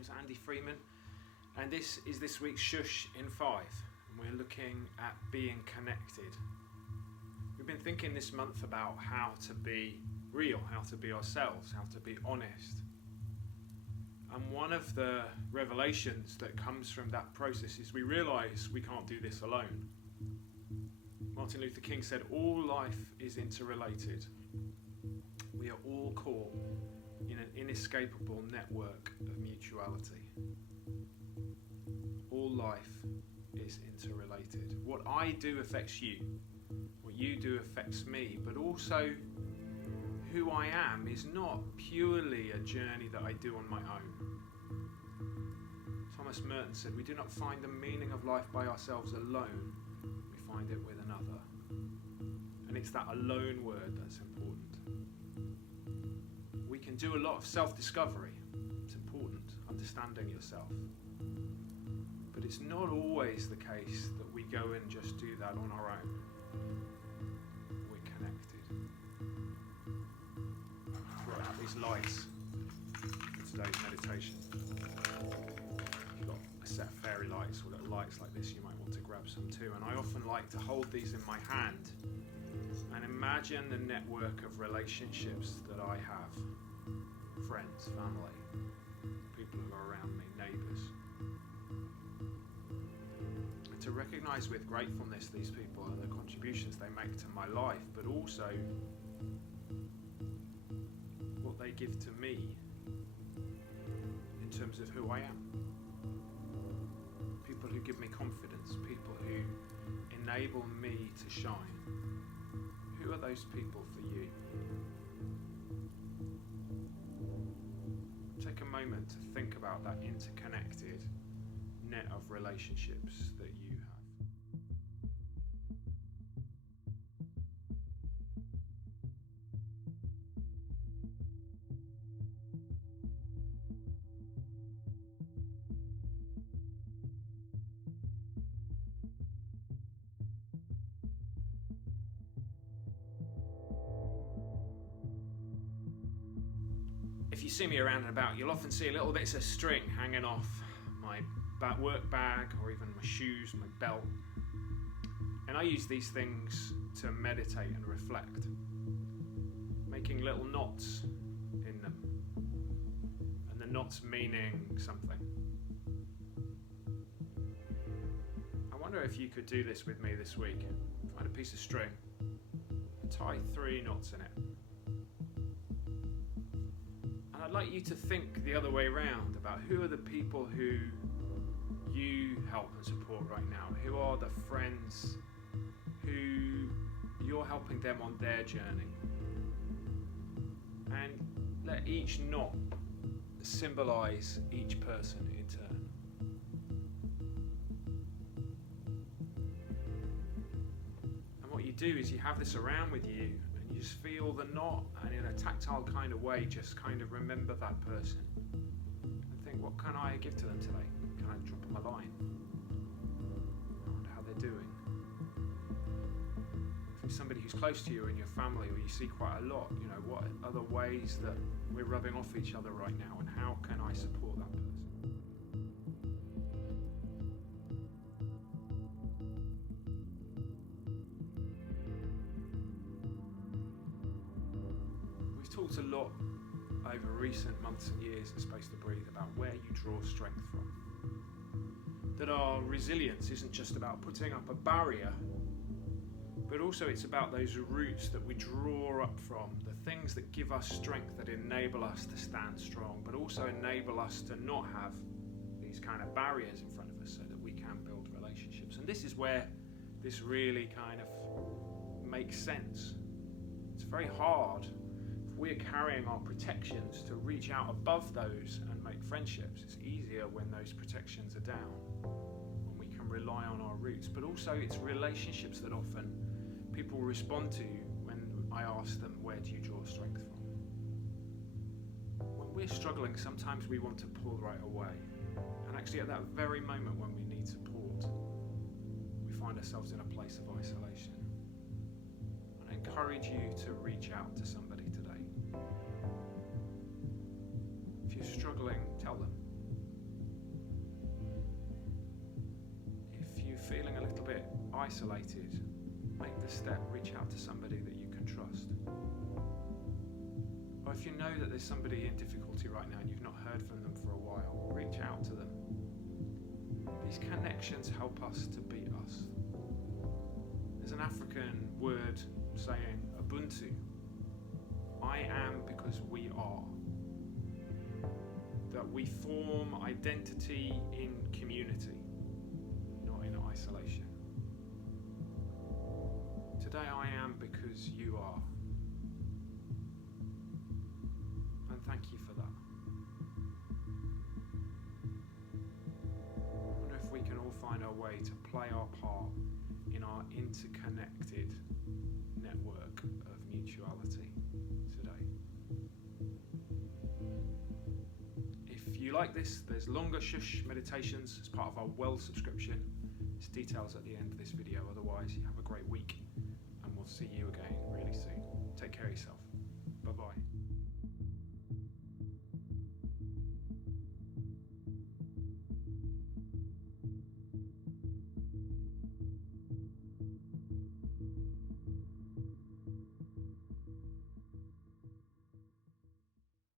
name's Andy Freeman, and this is this week's Shhh in 5, and we're looking at being connected. We've been thinking this month about how to be real, how to be ourselves, how to be honest. And one of the revelations that comes from that process is we realise we can't do this alone. Martin Luther King said, all life is interrelated. We are all caught in an inescapable network of mutuality. All life is interrelated. What I do affects you. What you do affects me. But also, who I am is not purely a journey that I do on my own. Thomas Merton said, we do not find the meaning of life by ourselves alone. We find it with another. And it's that alone word that's important. We can do a lot of self-discovery. It's important, understanding yourself. But it's not always the case that we go and just do that on our own. We're connected. I've brought out these lights for today's meditation. If you've got a set of fairy lights or little lights like this, you might want to grab some too. And I often like to hold these in my hand and imagine the network of relationships that I have. Friends, family, people who are around me, neighbours. And to recognise with gratefulness these people and the contributions they make to my life, but also what they give to me in terms of who I am. People who give me confidence, people who enable me to shine. Who are those people for you? Take a moment to think about that interconnected net of relationships that you have. If you see me around and about, you'll often see little bits of string hanging off my work bag or even my shoes, my belt. And I use these things to meditate and reflect, making little knots in them. And the knots meaning something. I wonder if you could do this with me this week. Find a piece of string and tie 3 knots in it. And I'd like you to think the other way around about who are the people who you help and support right now. Who are the friends who you're helping them on their journey. And let each knot symbolise each person in turn. And what you do is you have this around with you. You just feel the knot, and in a tactile kind of way, just kind of remember that person and think, what can I give to them today? Can I drop them a line? I wonder how they're doing. If it's somebody who's close to you in your family or you see quite a lot, what are the ways that we're rubbing off each other right now, and how can I support that person? Talked a lot over recent months and years at Space to Breathe about where you draw strength from. That our resilience isn't just about putting up a barrier, but also it's about those roots that we draw up from, the things that give us strength, that enable us to stand strong, but also enable us to not have these kind of barriers in front of us so that we can build relationships. And this is where this really kind of makes sense. It's very hard. We're carrying our protections to reach out above those and make friendships. It's easier when those protections are down, when we can rely on our roots. But also it's relationships that often people respond to when I ask them, where do you draw strength from? When we're struggling, sometimes we want to pull right away. And actually at that very moment when we need support, we find ourselves in a place of isolation. And I encourage you to reach out to somebody today. If you're struggling, tell them. isolated, make the step, reach out to somebody that you can trust. Or if you know that there's somebody in difficulty right now and you've not heard from them for a while, reach out to them. These connections help us to be us. There's an African word saying Ubuntu. I am because we are. That we form identity in community, not in isolation. Today I am because you are. And thank you for that. I wonder if we can all find our way to play our part in our interconnected network of mutuality today. If you like this, there's longer Shhh meditations as part of our Well subscription. There's details at the end of this video. Otherwise, you have a great week and we'll see you again really soon. Take care of yourself.